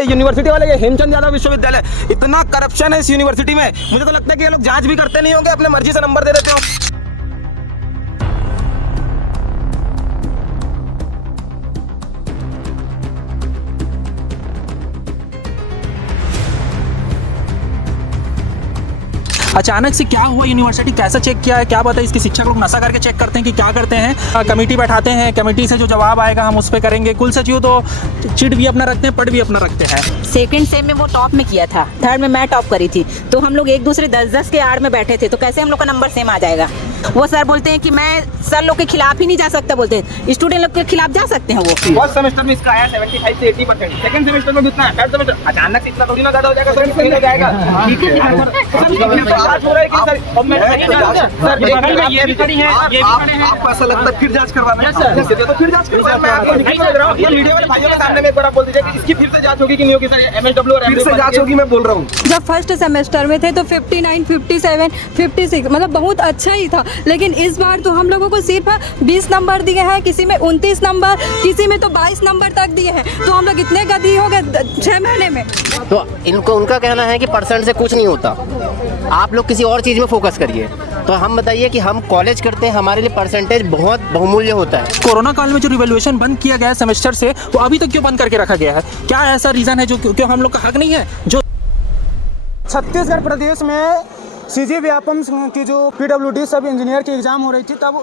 ये यूनिवर्सिटी वाले, ये हेमचंद यादव विश्वविद्यालय, इतना करप्शन है इस यूनिवर्सिटी में। मुझे तो लगता है कि ये लोग जांच भी करते नहीं होंगे, अपने मर्जी से नंबर दे देते हो। अचानक से क्या हुआ, यूनिवर्सिटी कैसे चेक किया है क्या पता। इसके शिक्षक लोग नशा करके चेक करते हैं कि क्या करते हैं। कमेटी बैठाते हैं, कमेटी से जो जवाब आएगा हम उस पर करेंगे। कुल सचिव तो चिट भी अपना रखते हैं, पट भी अपना रखते हैं। सेकंड सेम में वो टॉप में किया था, थर्ड में मैं टॉप करी थी, तो हम लोग एक दूसरे 10-10 के आड़ में बैठे थे, तो कैसे हम लोग का नंबर सेम आ जाएगा। वो सर बोलते हैं कि मैं सर लोग के खिलाफ ही नहीं जा सकता, बोलते हैं स्टूडेंट लोग के खिलाफ जा सकते हैं। वो फर्स्ट सेमेस्टर में इसका आया 75 से 80%, सेकंड सेमेस्टर में कितना है, थर्ड सेमेस्टर अचानक इतना थोड़ी ना ज्यादा हो जाएगा, सर नहीं हो जाएगा। ठीक है बात हो रहा है कि सर आपको ऐसा लगता है फिर जांच करवाना है, तो फिर जांच करवाना है। मैं आपको नहीं बोल रहा हूं, ये मीडिया वाले भाइयों के सामने में एक बार आप बोल दीजिए कि इसकी फिर से जांच होगी कि नहीं होगी। सर एमएसडब्ल्यू और फिर से जांच होगी, मैं बोल रहा हूँ। जब फर्स्ट सेमेस्टर में थे तो 59, 57, 56 मतलब बहुत अच्छा ही था, लेकिन इस बार तो हम लोगों को सिर्फ 20 नंबर दिए हैं, किसी में 29 नंबर, किसी में तो 22 नंबर तक दिए हैं। तो हम लोग इतने गधी हो गए 6 महीने में। तो इनको उनका कहना है कि परसेंट से कुछ नहीं होता, आप लोग किसी और चीज़ में फोकस करिए। तो हम बताइए कि हम कॉलेज करते हैं, हमारे लिए परसेंटेज बहुत बहुमूल्य होता है। कोरोना काल में जो रिवैल्यूएशन बंद किया गया है सेमेस्टर से, वो अभी तक क्यों बंद करके रखा गया है? क्या ऐसा रीज़न है जो क्यों हम लोग का हक नहीं है? जो छत्तीसगढ़ प्रदेश में सीजी व्यापम की जो पीडब्ल्यूडी सब इंजीनियर की एग्ज़ाम हो रही थी, तब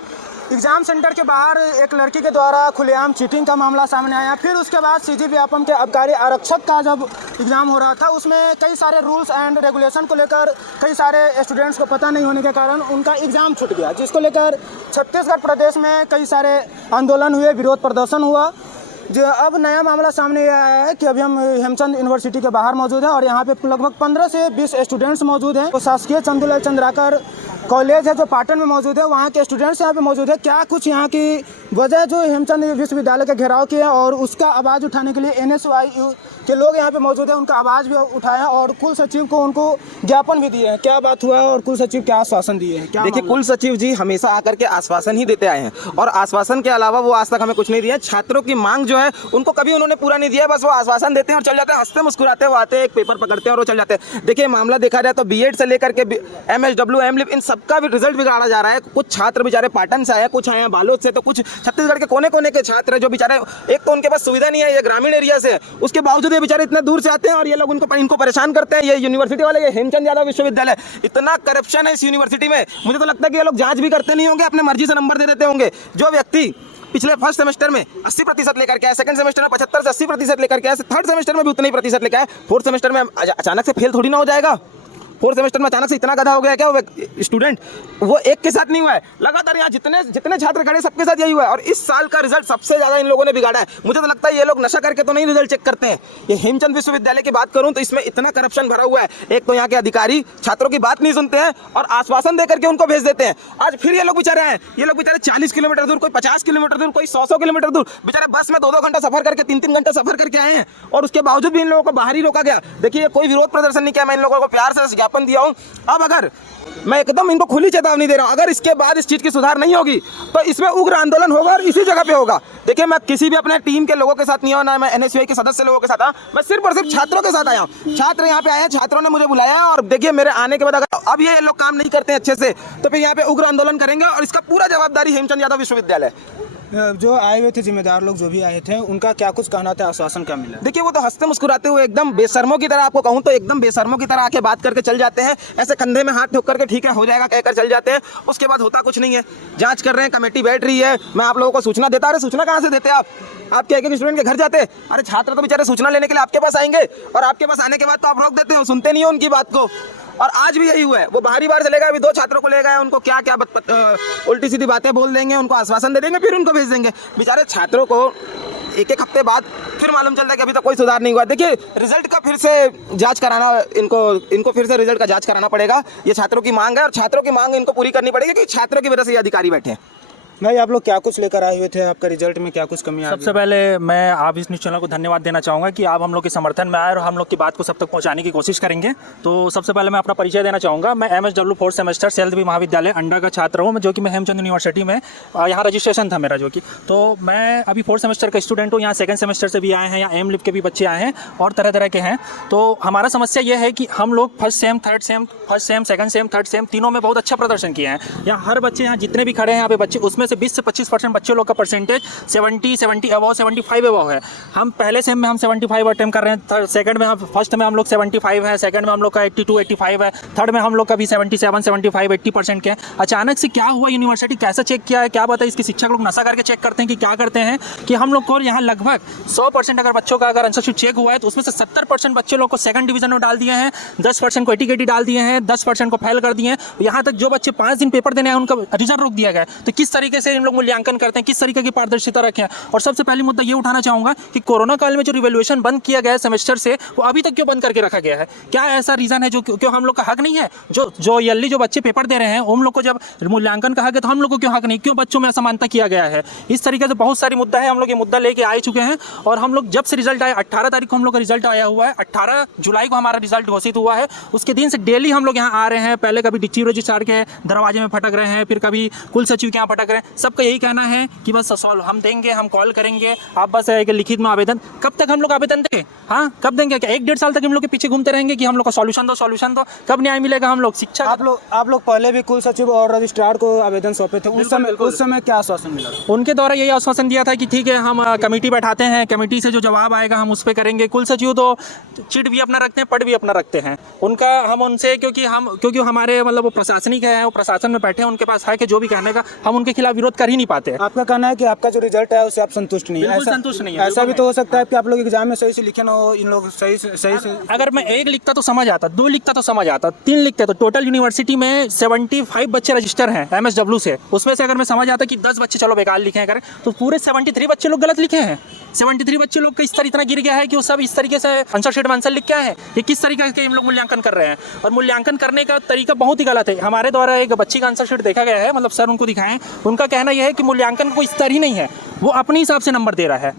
एग्ज़ाम सेंटर के बाहर एक लड़की के द्वारा खुलेआम चीटिंग का मामला सामने आया। फिर उसके बाद सीजी व्यापम के आबकारी आरक्षक का जब एग्ज़ाम हो रहा था, उसमें कई सारे रूल्स एंड रेगुलेशन को लेकर कई सारे स्टूडेंट्स को पता नहीं होने के कारण उनका एग्ज़ाम छूट गया, जिसको लेकर छत्तीसगढ़ प्रदेश में कई सारे आंदोलन हुए, विरोध प्रदर्शन हुआ। जो अब नया मामला सामने ये आया है कि अभी हम हेमचंद यूनिवर्सिटी के बाहर मौजूद हैं और यहाँ पे लगभग 15 से 20 स्टूडेंट्स मौजूद हैं। तो शासकीय चंदूलाल चंद्राकर कॉलेज है जो पाटन में मौजूद है, वहाँ के स्टूडेंट्स यहाँ पे मौजूद है। क्या कुछ यहाँ की वजह जो हेमचंद विश्वविद्यालय का घेराव किया है और उसका आवाज़ उठाने के लिए NSYU के लोग यहाँ पे मौजूद है, उनका आवाज़ भी उठाया और कुल सचिव को उनको ज्ञापन भी दिए हैं। क्या बात हुआ है और कुल सचिव क्या आश्वासन दिए हैं? देखिए, कुल सचिव जी हमेशा आकर के आश्वासन ही देते आए हैं और आश्वासन के अलावा वो आज तक हमें कुछ नहीं दिया। छात्रों की मांग जो है उनको कभी उन्होंने पूरा नहीं दिया, बस वो आश्वासन देते हैं और चल जाते हैं, हंसते मुस्कुराते वो आते हैं, एक पेपर पकड़ते हैं और वो चल जाते हैं। देखिए, मामला देखा जाए तो बीएड से लेकर के MSW, एमलिप, इन सबका भी रिजल्ट बिगाड़ा जा रहा है। कुछ छात्र बेचारे पाटन से आए, कुछ आए हैं बालोद से, तो कुछ छत्तीसगढ़ के कोने कोने के छात्र जो बेचारे, एक तो उनके पास सुविधा नहीं है, ये ग्रामीण एरिया से, उसके बावजूद ये बेचारे इतने दूर से आते हैं और ये लोग इनको परेशान करते हैं। ये यूनिवर्सिटी वाले, ये हेमचंद यादव विश्वविद्यालय, इतना करप्शन है इस यूनिवर्सिटी में। मुझे तो लगता है कि ये लोग जांच भी करते नहीं होंगे, अपने मर्जी से नंबर दे देते होंगे। जो व्यक्ति पिछले फर्स्ट सेमेस्टर में 80% लेकर के आया, सेकंड सेमेस्टर में 75 से 80% लेकर के आया, थर्ड सेमेस्टर में भी उतने ही प्रतिशत लेकर आया, फोर्थ सेमेस्टर में अचानक से फेल थोड़ी ना हो जाएगा। फोर्थ सेमेस्टर में अचानक से इतना गधा हो गया क्या वो स्टूडेंट? वो एक के साथ नहीं हुआ है, लगातार यहाँ जितने छात्र खड़े सबके साथ यही हुआ है और इस साल का रिजल्ट सबसे ज़्यादा इन लोगों ने बिगाड़ा है। मुझे तो लगता है ये लोग नशा करके तो नहीं रिजल्ट चेक करते हैं। ये हेमचंद विश्वविद्यालय की बात करूँ तो इसमें इतना करप्शन भरा हुआ है। एक तो यहाँ के अधिकारी छात्रों की बात नहीं सुनते हैं और आश्वासन देकर के उनको भेज देते हैं। आज फिर ये लोग बेचारे हैं, ये लोग बेचारे 40 किलोमीटर दूर, कोई 50 किलोमीटर दूर, कोई 100 किलोमीटर दूर, बेचारे बस में 2-2 घंटा सफर करके 3-3 घंटा सफर करके आए हैं और उसके बावजूद भी इन लोगों को बाहर ही रोका गया। देखिए, कोई विरोध प्रदर्शन नहीं किया, मैं इन लोगों को प्यार से ज्ञापन दिया हूँ। अब अगर मैं एकदम इनको खुली चेतावनी दे रहा हूं, अगर इसके बाद इस चीज की सुधार नहीं होगी तो इसमें उग्र आंदोलन होगा और इसी जगह पे होगा। देखिए, मैं किसी भी अपने टीम के लोगों के साथ नहीं हूं, ना मैं NSUI के सदस्य लोगों के साथ आया, मैं सिर्फ और सिर्फ छात्रों के साथ आया हूं। छात्र यहाँ पे आए हैं, छात्रों ने मुझे बुलाया और देखिए मेरे आने के बाद अगर अब ये लोग काम नहीं करते हैं अच्छे से तो फिर यहाँ पे उग्र आंदोलन करेंगे और इसका पूरा जवाबदारी हेमचंद यादव विश्वविद्यालय। जो आए हुए थे जिम्मेदार लोग जो भी आए थे, उनका क्या कुछ कहना था, आश्वासन क्या मिला? देखिए, वो तो हंसते मुस्कुराते हुए एकदम बेशर्मों की तरह, आपको कहूँ तो एकदम बेशर्मों की तरह आके बात करके चल जाते हैं, ऐसे कंधे में हाथ ठोक करके ठीक है हो जाएगा कहकर चल जाते हैं। उसके बाद होता कुछ नहीं है। जांच कर रहे हैं, कमेटी बैठ रही है, मैं आप लोगों को सूचना देता। अरे सूचना कहाँ से देते आप? आपके एक स्टूडेंट के घर जाते? अरे छात्र तो बेचारे सूचना लेने के लिए आपके पास आएंगे और आपके पास आने के बाद तो आप रोक देते हो, सुनते नहीं हो उनकी बात को। और आज भी यही हुआ है, वो बाहरी बार चले गए, अभी 2 छात्रों को ले गए, उनको क्या क्या उल्टी सीधी बातें बोल देंगे, उनको आश्वासन दे देंगे, फिर उनको भेज देंगे। बेचारे छात्रों को एक हफ्ते बाद फिर मालूम चलता है कि अभी तक कोई सुधार नहीं हुआ। देखिए, रिजल्ट का फिर से जांच कराना, इनको फिर से रिजल्ट का जांच कराना पड़ेगा। ये छात्रों की मांग है और छात्रों की मांग इनको पूरी करनी पड़ेगी क्योंकि छात्रों की वजह से ये अधिकारी बैठे हैं। भाई आप लोग क्या कुछ लेकर आए हुए थे, आपका रिजल्ट में क्या कुछ कमी आ सबसे पहले मैं आप इस न्यूज़ चैनल को धन्यवाद देना चाहूँगा कि आप हम लोग के समर्थन में आए और हम लोग की बात को सब तक पहुँचाने की कोशिश करेंगे। तो सबसे पहले मैं अपना परिचय देना चाहूँगा। मैं MSW 4th सेमेस्टर सेल्वी महाविद्यालय अंडा का छात्र हूँ, जो कि मैं हेमचंद यूनिवर्सिटी में यहाँ रजिस्ट्रेशन था मेरा, जो कि तो मैं अभी 4th सेमेस्टर का स्टूडेंट हूँ। यहाँ 2nd सेमेस्टर से भी आए हैं, यहाँ एम लिप के भी बच्चे आए हैं और तरह तरह के हैं। तो हमारा समस्या ये है कि हम लोग first sem, second same, third same तीनों में बहुत अच्छा प्रदर्शन किए हैं। यहाँ हर बच्चे, यहाँ जितने भी खड़े हैं यहाँ पे बच्चे, उसमें से 20 से 25% बच्चे लोग का परसेंटेज 70 अबव 75 अबव है। हम पहले सेम में हम 75 अटेम्प्ट कर रहे हैं, सेकंड में हम फर्स्ट में हम लोग 75 है, सेकंड में हम लोग का 82 85 है, थर्ड में हम लोग का भी 77 75 80% के हैं। अचानक से क्या हुआ, यूनिवर्सिटी कैसे चेक किया है क्या पता। इसके शिक्षक लोग नशा करके चेक करते हैं कि क्या करते हैं कि हम लोग को यहाँ लगभग 100% अगर बच्चों का अगर आंसर शीट चेक हुआ है तो उसमें से 70% बच्चे लोग को सेकंड डिवीजन में डाल दिए हैं, 10% को एटी डाल दिए हैं, 10% को फेल कर दिए हैं। यहाँ तक जो बच्चे 5 दिन पेपर देने हैं उनका रिजल्ट रोक दिया गया। तो किस तरीके से इन लोग मूल्यांकन करते हैं, किस तरीके की पारदर्शिता रखें। और सबसे पहली मुद्दा ये उठाना चाहूँगा कि कोरोना काल में जो रिवैल्यूएशन बंद किया गया है सेमेस्टर से, वो अभी तक क्यों बंद करके रखा गया है? क्या ऐसा रीज़न है जो क्यों हम लोग का हक नहीं है? जो ईयरली जो बच्चे पेपर दे रहे हैं उन लोग को जब मूल्यांकन का हक है तो हम लोग को क्यों हक नहीं? क्यों बच्चों में असमानता किया गया है? इस तरीके से बहुत सारी मुद्दा है। हम लोग ये मुद्दा लेके आए चुके हैं और हम लोग जब से रिजल्ट आया 18 तारीख को हम लोग का रिजल्ट आया हुआ है, 18 जुलाई को हमारा रिजल्ट घोषित हुआ है। उसके दिन से डेली हम लोग यहाँ आ रहे हैं। पहले कभी चीफ रजिस्ट्रार के दरवाजे में फटक रहे हैं, फिर कभी कुल सचिव के यहाँ फटक रहे हैं। सबका यही कहना है कि बस सॉल्व हम देंगे, हम कॉल करेंगे, आप बस एक लिखित में आवेदन। कब तक हम लोग आवेदन देंगे? हाँ, कब देंगे? क्या 1-1.5 साल तक हम लोग के पीछे घूमते रहेंगे कि हम लोग को सॉल्यूशन दो? कब न्याय मिलेगा? हम लोग शिक्षा आप लोग पहले भी कुल सचिव और रजिस्ट्रार को आवेदन सौंपे थे, उस समय क्या आश्वासन मिला? उनके द्वारा यही आश्वासन दिया था कि ठीक है हम कमेटी बैठाते हैं, कमेटी से जो जवाब आएगा हम उस पर करेंगे। कुल सचिव तो चिट भी अपना रखते हैं, पढ़ भी अपना रखते हैं। उनका हम उनसे क्योंकि हमारे मतलब वो प्रशासनिक है, वो प्रशासन में बैठे हैं, उनके पास है कि जो भी कहने का हम उनके खिलाफ विरोध कर ही नहीं पाते। आपका कहना है कि आपका जो रिजल्ट है उससे आप संतुष्ट नहीं है? संतुष्ट नहीं है। ऐसा भी तो हो सकता है कि आप लोग एग्जाम में सही से लिखे ना हो, इन लोग सही से अगर मैं 1 लिखता तो समझ आता, 2 लिखता तो समझ आता, 3 लिखते तो टोटल यूनिवर्सिटी में 75 बच्चे रजिस्टर हैं MSW से। उसमें से अगर मैं समझ आता कि 10 बच्चे चलो बेकार लिखे हैं तो पूरे 73 बच्चे लोग गलत लिखे हैं। 73 बच्चे लोग का स्तर इतना गिर गया है कि वो सब इस तरीके से आंसर शीट में आंसर लिख के आए हैं। ये किस तरीके से हम लोग मूल्यांकन कर रहे हैं? और मूल्यांकन करने का तरीका बहुत ही गलत है। हमारे द्वारा एक बच्ची का आंसर शीट देखा गया है, मतलब सर उनको दिखाएं, उनका कहना यह है कि मूल्यांकन कोई स्तर ही नहीं है, वो अपने हिसाब से नंबर दे रहा है।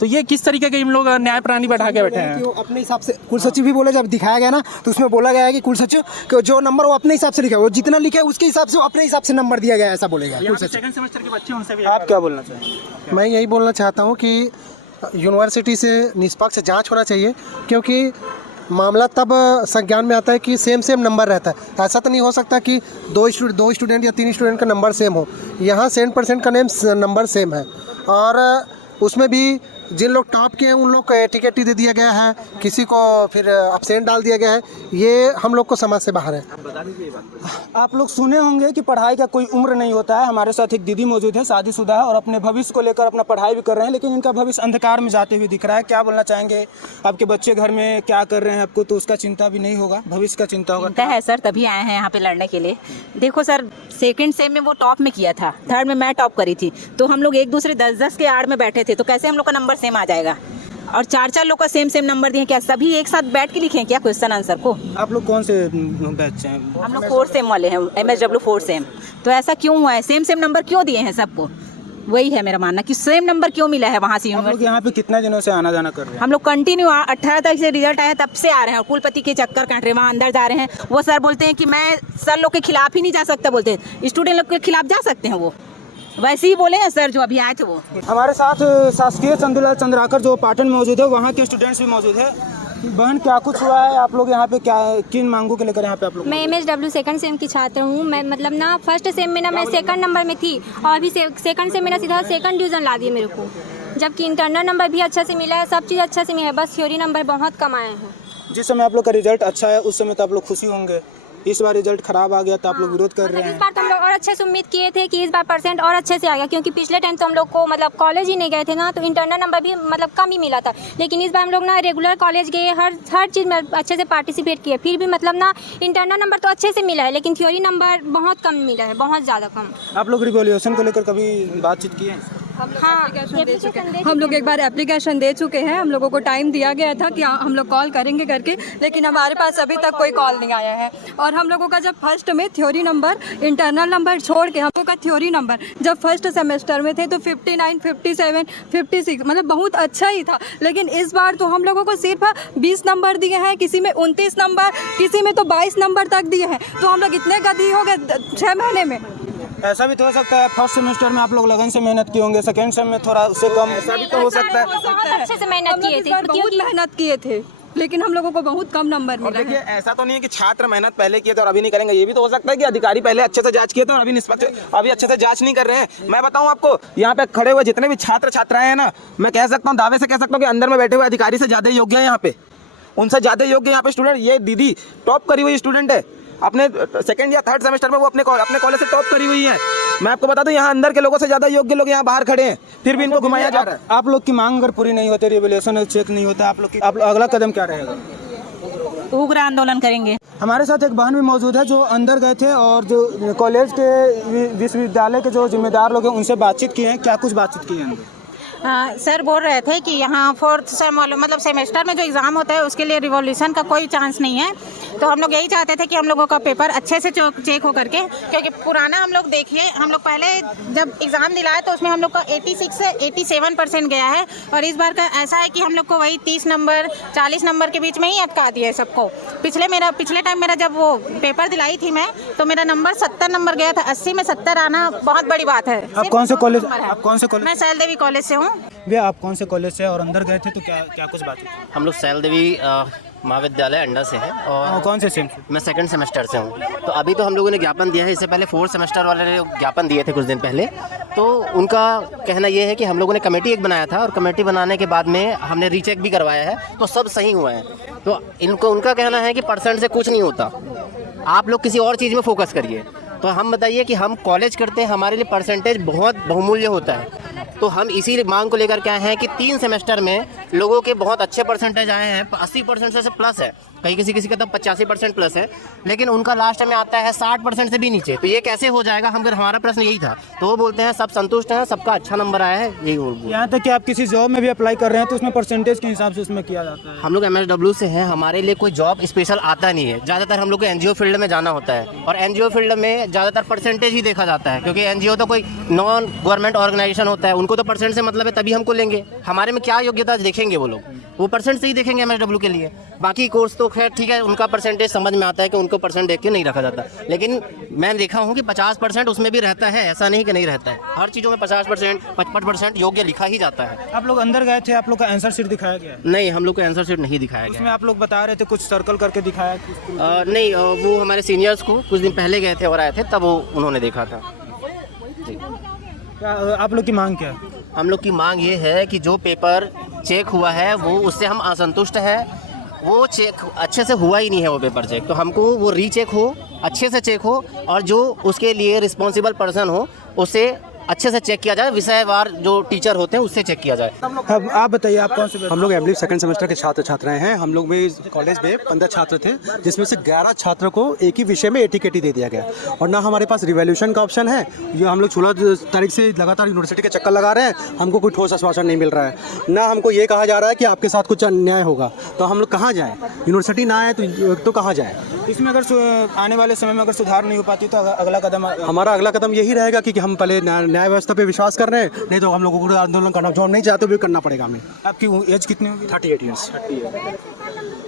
तो ये किस तरीके के हम लोग न्याय प्रणाली बैठा के बैठे हैं? कि वो अपने हिसाब से कुल सचिव भी बोले, जब दिखाया गया ना तो उसमें बोला गया है कि कुल सचिव कि जो नंबर वो अपने हिसाब से लिखा है, वो जितना लिखा है उसके हिसाब से वो अपने हिसाब से नंबर दिया गया है, ऐसा बोलेगा कुल सचिव। सेकंड सेमेस्टर के बच्चे उनसे भी आप क्या बोलना चाहेंगे? मैं यही बोलना चाहता हूँ कि यूनिवर्सिटी से निष्पक्ष जांच होना चाहिए, क्योंकि मामला तब संज्ञान में आता है कि सेम नंबर रहता है। ऐसा तो नहीं हो सकता कि 2 स्टूडेंट या 3 स्टूडेंट का नंबर सेम हो। यहाँ 100% का नंबर सेम है और उसमें भी जिन लोग टॉप किए हैं उन लोग को टिकट दे दिया गया है, किसी को फिर अब्सेंट डाल दिया गया है। ये हम लोग को समझ से बाहर है। आप लोग सुने होंगे कि पढ़ाई का कोई उम्र नहीं होता है। हमारे साथ एक दीदी मौजूद है, शादीशुदा है और अपने भविष्य को लेकर अपना पढ़ाई भी कर रहे हैं, लेकिन इनका भविष्य अंधकार में जाते हुए दिख रहा है। क्या बोलना चाहेंगे? आपके बच्चे घर में क्या कर रहे हैं? आपको तो उसका चिंता भी नहीं होगा, भविष्य का चिंता होगा। चिंता है सर, तभी आए हैं यहाँ पे लड़ने के लिए। देखो सर, सेकंड सेम में वो टॉप में किया था, थर्ड में मैं टॉप करी थी, तो हम लोग एक दूसरे 10-10 के आड़ में बैठे थे, तो कैसे हम लोग का नंबर सेम आ जाएगा? और 4-4 लोग का सेम नंबर दिए, क्या सभी एक साथ बैठ के लिखे हैं क्या क्वेश्चन आंसर को? आप लोग कौन से बैच हैं? हम लोग 4th सेम वाले हैं, MSW 4th सेम। तो ऐसा क्यों हुआ है? सेम नंबर क्यों दिए हैं सबको? वही है मेरा मानना कि सेम नंबर क्यों मिला है वहाँ से आप लोग यूनिवर्सिटी। यहाँ पे कितना दिनों से आना जाना कर रहे हैं? हम लोग कंटिन्यू 18 तारीख से रिजल्ट आया तब से आ रहे हैं और कुलपति के चक्कर काट रहे हैं, वहाँ अंदर जा रहे हैं। वो सर बोलते हैं कि मैं सर लोग के खिलाफ ही नहीं जा सकता, बोलते हैं स्टूडेंट लोग के खिलाफ जा सकते हैं। वो वैसे ही बोले हैं सर जो अभी आए थे वो। हमारे साथ शासकीय चंदूलाल चंद्राकर जो पाटन में मौजूद है, वहाँ के स्टूडेंट्स भी मौजूद है। बहन, क्या कुछ हुआ है? आप लोग यहाँ पे क्या किन मांगों के लेकर यहाँ पे आप लोग? मैं MSW 2nd सेम की छात्र हूँ। मैं मतलब ना फर्स्ट सेम में ना मैं 2nd नंबर में थी और अभी सेकंड सेम में ना सीधा 2nd डिवीज़न ला दिए मेरे को, जबकि इंटरनल नंबर भी अच्छा से मिला है, सब चीज़ अच्छा से मिला है, बस थ्योरी नंबर बहुत कम आए हैं। जिस समय आप लोग का रिजल्ट अच्छा है उस समय तो आप लोग खुशी होंगे, इस बार रिजल्ट खराब आ गया तो आप लोग विरोध कर रहे इस हैं। बार तो हम लोग और अच्छे से उम्मीद किए थे कि इस बार परसेंट और अच्छे से आ गया, क्योंकि पिछले टाइम तो हम लोग को मतलब कॉलेज ही नहीं गए थे ना, तो इंटरनल नंबर भी मतलब कम ही मिला था। लेकिन इस बार हम लोग ना रेगुलर कॉलेज गए, हर चीज़ में अच्छे से पार्टिसिपेट किए, फिर भी मतलब ना इंटरनल नंबर तो अच्छे से मिला है, लेकिन थ्योरी नंबर बहुत कम मिला है, बहुत ज़्यादा कम। आप लोग रिवॉल्यूशन को लेकर कभी बातचीत किए? हम लोग एक बार एप्लीकेशन दे चुके हैं। हम लोगों को टाइम दिया गया था कि हम लोग कॉल करेंगे करके, लेकिन हमारे पास अभी तक कोई कॉल नहीं आया है। और हम लोगों का जब फर्स्ट में थ्योरी नंबर, इंटरनल नंबर छोड़ के हम लोग का थ्योरी नंबर जब फर्स्ट सेमेस्टर में थे तो 59, 57, 56 मतलब बहुत अच्छा ही था। लेकिन इस बार तो हम लोगों को सिर्फ 20 नंबर दिए हैं, किसी में 29 नंबर, किसी में तो 22 नंबर तक दिए हैं। तो हम लोग इतने गधी हो गए 6 महीने में। ऐसा भी तो हो सकता है फर्स्ट सेमेस्टर में आप लोग लगन से मेहनत किए होंगे, सेकेंड सेम में थोड़ा उससे कम, ऐसा भी तो हो सकता है। बहुत अच्छे से मेहनत हम लोग किए इस थे बार बहुत मेहनत किए थे, लेकिन हम लोगों को बहुत कम नंबर और मिला देखिए है। ऐसा तो नहीं है कि छात्र मेहनत पहले किए थे और अभी नहीं करेंगे। ये भी तो हो सकता है कि अधिकारी पहले अच्छे से जांच किए थे और अभी निष्पक्ष अभी अच्छे से जांच नहीं कर रहे हैं। मैं बताऊं आपको, यहाँ पे खड़े हुए जितने भी छात्र छात्राएं हैं ना, मैं कह सकता हूँ, दावे से कह सकता हूँ कि अंदर में बैठे हुए अधिकारी से ज़्यादा योग्य है यहाँ पे, उनसे ज़्यादा योग्य यहाँ पे स्टूडेंट। ये दीदी टॉप करी हुई स्टूडेंट है, अपने सेकंड या थर्ड सेमेस्टर में वो अपने कॉलेज से टॉप करी हुई है। मैं आपको बता दूं, यहाँ अंदर के लोगों से ज़्यादा योग्य लोग यहाँ बाहर खड़े हैं, फिर भी इनको घुमाया जा रहा है। आप लोग की मांग अगर पूरी नहीं होती, रिवोल्यूशन चेक नहीं होता, आप अगला कदम क्या रहेगा? उग्र आंदोलन करेंगे। हमारे साथ एक बहन भी मौजूद है जो अंदर गए थे और जो कॉलेज के विश्वविद्यालय के जो जिम्मेदार लोग हैं उनसे बातचीत की है। क्या कुछ बातचीत की है अंदर? सर बोल रहे थे कि यहाँ फोर्थ सेम मतलब सेमेस्टर में जो एग्ज़ाम होता है उसके लिए रिवॉल्यूशन का कोई चांस नहीं है। तो हम लोग यही चाहते थे कि हम लोगों का पेपर अच्छे से चेक हो करके, क्योंकि पुराना हम लोग देखिए, हम लोग पहले जब एग्ज़ाम दिलाए तो उसमें हम लोग का 86 से 87% गया है और इस बार का ऐसा है कि हम लोग को वही 30 नंबर 40 नंबर के बीच में ही अटका दिया है सबको। पिछले टाइम मेरा जब वो पेपर दिलाई थी मैं, तो मेरा नंबर 70 नंबर गया था। 80 में 70 आना बहुत बड़ी बात है। आप कौन से कॉलेज? मैं सैल देवी कॉलेज से हूँ। भैया आप कौन से कॉलेज से और अंदर गए थे तो क्या कुछ बात है? हम लोग सैल देवी महाविद्यालय अंडा से हैं और कौन से सेम? मैं सेकंड सेमेस्टर से हूँ। तो अभी तो हम लोगों ने ज्ञापन दिया है, इससे पहले फोर्थ सेमेस्टर वाले ने ज्ञापन दिए थे कुछ दिन पहले। तो उनका कहना ये है कि हम लोगों ने कमेटी एक बनाया था और कमेटी बनाने के बाद में हमने रीचेक भी करवाया है, तो सब सही हुआ है। तो उनका कहना है कि परसेंट से कुछ नहीं होता, आप लोग किसी और चीज़ में फोकस करिए। तो हम बताइए कि हम कॉलेज करते हैं, हमारे लिए परसेंटेज बहुत बहुमूल्य होता है। तो हम इसी मांग को लेकर के आए हैं कि 3 सेमेस्टर में लोगों के बहुत अच्छे परसेंटेज आए हैं, 80% से प्लस है, कहीं किसी का तो 85% प्लस है, लेकिन उनका लास्ट में आता है 60% से भी नीचे। तो ये कैसे हो जाएगा? हमारा प्रश्न यही था। तो वो बोलते हैं सब संतुष्ट हैं, सबका अच्छा नंबर आया है, यही बोलते। यहाँ तक कि आप किसी जॉब में भी अप्लाई कर रहे हैं तो उसमें परसेंटेज के हिसाब से उसमें किया जाता है। हम लोग MSW से हैं, हमारे लिए कोई जॉब स्पेशल आता नहीं है। ज़्यादातर हम लोग को NGO फील्ड में जाना होता है और NGO फील्ड में ज़्यादातर परसेंटेज ही देखा जाता है, क्योंकि NGO तो कोई नॉन गवर्नमेंट ऑर्गेनाइजेशन होता है, उनको तो परसेंट से मतलब है, तभी हमको लेंगे। हमारे में क्या योग्यता देखेंगे वो लोग? वो परसेंट से ही देखेंगे MSW के लिए। बाकी कोर्स तो खैर ठीक है, उनका परसेंटेज समझ में आता है कि उनको परसेंट देख के नहीं रखा जाता, लेकिन मैं देखा हूँ कि 50% उसमें भी रहता है, ऐसा नहीं कि नहीं रहता है। हर चीज़ों में 50%, 55% योग्य लिखा ही जाता है। आप लोग अंदर गए थे, आप लोग का आंसर शीट दिखाया गया? नहीं, हम लोग को आंसर शीट नहीं दिखाया गया। उसमें आप लोग बता रहे थे कुछ सर्कल करके दिखाया? नहीं, वो हमारे सीनियर्स को कुछ दिन पहले गए थे और आए थे, तब वो उन्होंने देखा था। आप लोग की मांग क्या है? हम लोग की मांग ये है कि जो पेपर चेक हुआ है वो उससे हम असंतुष्ट हैं। वो चेक अच्छे से हुआ ही नहीं है वो पेपर चेक, तो हमको वो रीचेक हो, अच्छे से चेक हो और जो उसके लिए रिस्पॉन्सिबल पर्सन हो उसे अच्छे से चेक किया जाए, विषयवार जो टीचर होते हैं उससे चेक किया जाए। आप बताइए आप कौन से? हम लोग एमडी सेकंड सेमेस्टर के छात्र छात्राएं हैं। हम लोग में कॉलेज में 15 छात्र थे, जिसमें से 11 छात्रों को एक ही विषय में AT-KT दे दिया गया और ना हमारे पास रिवॉल्यूशन का ऑप्शन है। ये हम लोग 16 तारीख से लगातार यूनिवर्सिटी के चक्कर लगा रहे हैं, हमको कोई ठोस आश्वासन नहीं मिल रहा है। ना हमको ये कहा जा रहा है कि आपके साथ कुछ अन्याय होगा, तो हम लोग कहाँ जाएँ? यूनिवर्सिटी ना आए तो कहाँ जाएँ? इसमें अगर आने वाले समय में अगर सुधार नहीं हो पाती तो अगला कदम? हमारा अगला कदम यही रहेगा कि हम पहले न्याय व्यवस्था पे विश्वास कर रहे हैं, नहीं तो हम लोगों को आंदोलन करना, जो हम नहीं चाहते भी करना पड़ेगा हमें। आपकी एज कितनी होगी? 38 ईयर्स।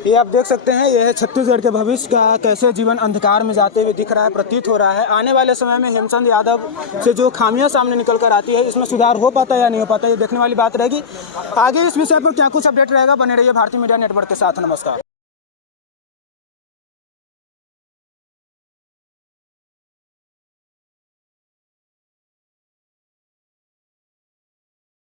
ये आप देख सकते हैं, यह है छत्तीसगढ़ के भविष्य का कैसे जीवन अंधकार में जाते हुए दिख रहा है, प्रतीत हो रहा है। आने वाले समय में हेमचंद यादव से जो खामियां सामने निकल कर आती है, इसमें सुधार हो पाता है या नहीं हो पाता, ये देखने वाली बात रहेगी। आगे इस विषय पर क्या कुछ अपडेट रहेगा, बने रहिए भारतीय मीडिया नेटवर्क के साथ। नमस्कार।